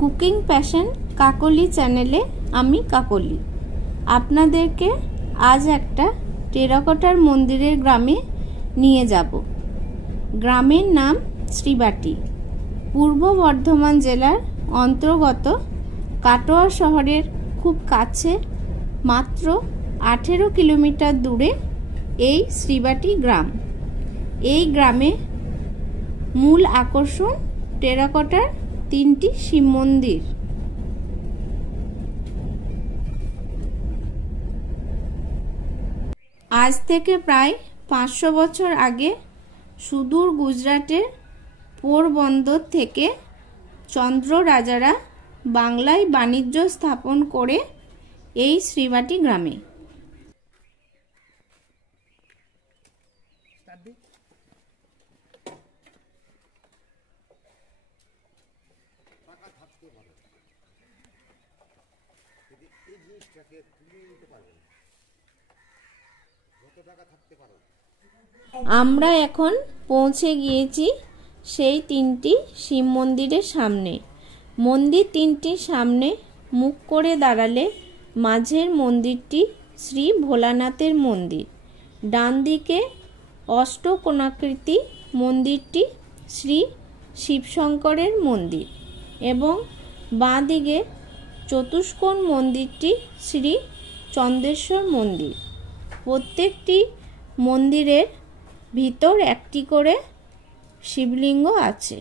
Cooking passion কাকলি চ্যানেলে আমি কাকলি আপনাদেরকে আজ একটা টেরাকোটার মন্দিরের গ্রামে নিয়ে যাব। গ্রামের নাম শ্রীবাটি, পূর্ব বর্ধমান জেলার অন্তর্গত কাটোয়া শহরের খুব কাছে, মাত্র 18 কিলোমিটার দূরে এই শ্রীবাটি গ্রাম। এই গ্রামে মূল আকর্ষণ টেরাকোটার 3টি শিব মন্দির। আজ থেকে প্রায় 500 বছর আগে সুদূর গুজরাটের পোরবন্দর থেকে চন্দ্র রাজারা বাংলায় বাণিজ্য স্থাপন করে এই শ্রীবাটি গ্রামে। আমরা এখন পৌঁছে গিয়েছি সেই 3টি শিব মন্দিরের সামনে। মন্দির 3টির সামনে মুখ করে দাঁড়ালে মাঝের মন্দিরটি শ্রী ভোলানাথের মন্দির, ডান দিকে অষ্টকোণাকৃতি মন্দিরটি শ্রী শিবশঙ্করের মন্দির এবং বাঁ দিকে চতুষ্কোণ মন্দিরটি শ্রী চন্দ্রেশ্বর মন্দির। প্রত্যেকটি মন্দিরের ভিতর একটি করে শিবলিঙ্গ আছে।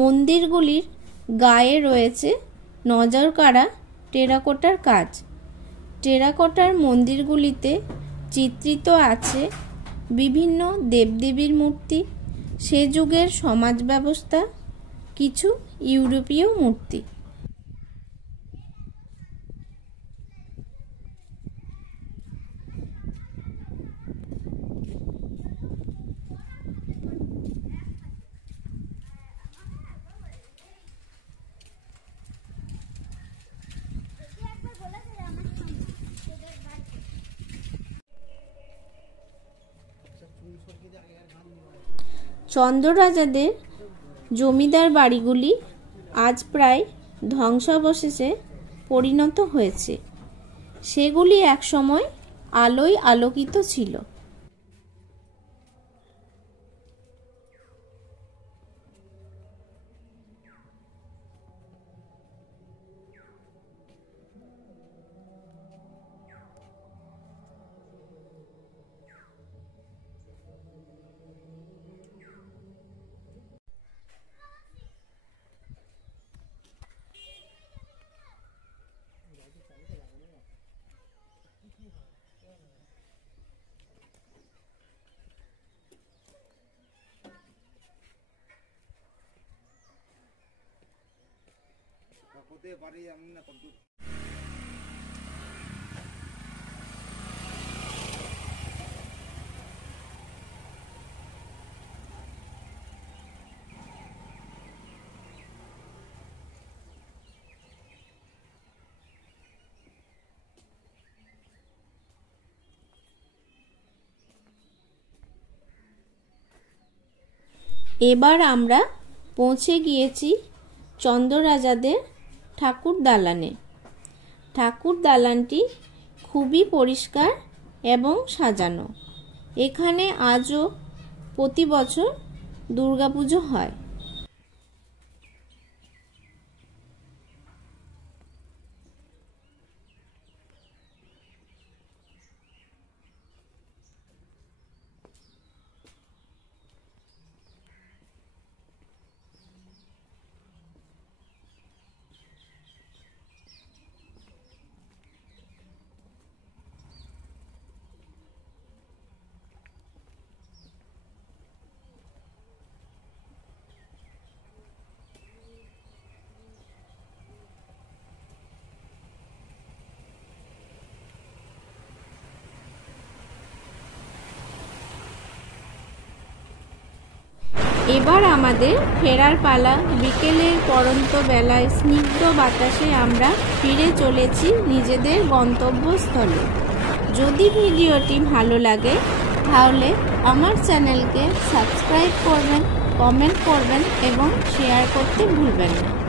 মন্দিরগুলির গায়ে রয়েছে নজরকাড়া টেরাকোটার কাজ। টেরাকোটার মন্দিরগুলিতে চিত্রিত আছে বিভিন্ন দেবদেবীর মূর্তি, সে যুগের সমাজ ব্যবস্থা, কিছু ইউরোপীয় মূর্তি। চন্দ্র রাজাদের জমিদার বাড়িগুলি আজ প্রায় ধ্বংসাবশেষে পরিণত হয়েছে। সেগুলি একসময় আলোয় আলোকিত ছিল। এবার আমরা পৌঁছে গিয়েছি চন্দ্র রাজাদের ঠাকুর দালানে। ঠাকুর দালানটি খুবই পরিষ্কার এবং সাজানো। এখানে আজও প্রতি বছর দুর্গাপুজো হয়। এবার আমাদের ফেরার পালা। বিকেলের পড়ন্ত বেলায় স্নিগ্ধ বাতাসে আমরা ফিরে চলেছি নিজেদের গন্তব্যস্থলে। যদি ভিডিওটি ভালো লাগে তাহলে আমার চ্যানেলকে সাবস্ক্রাইব করবেন, কমেন্ট করবেন এবং শেয়ার করতে ভুলবেন না।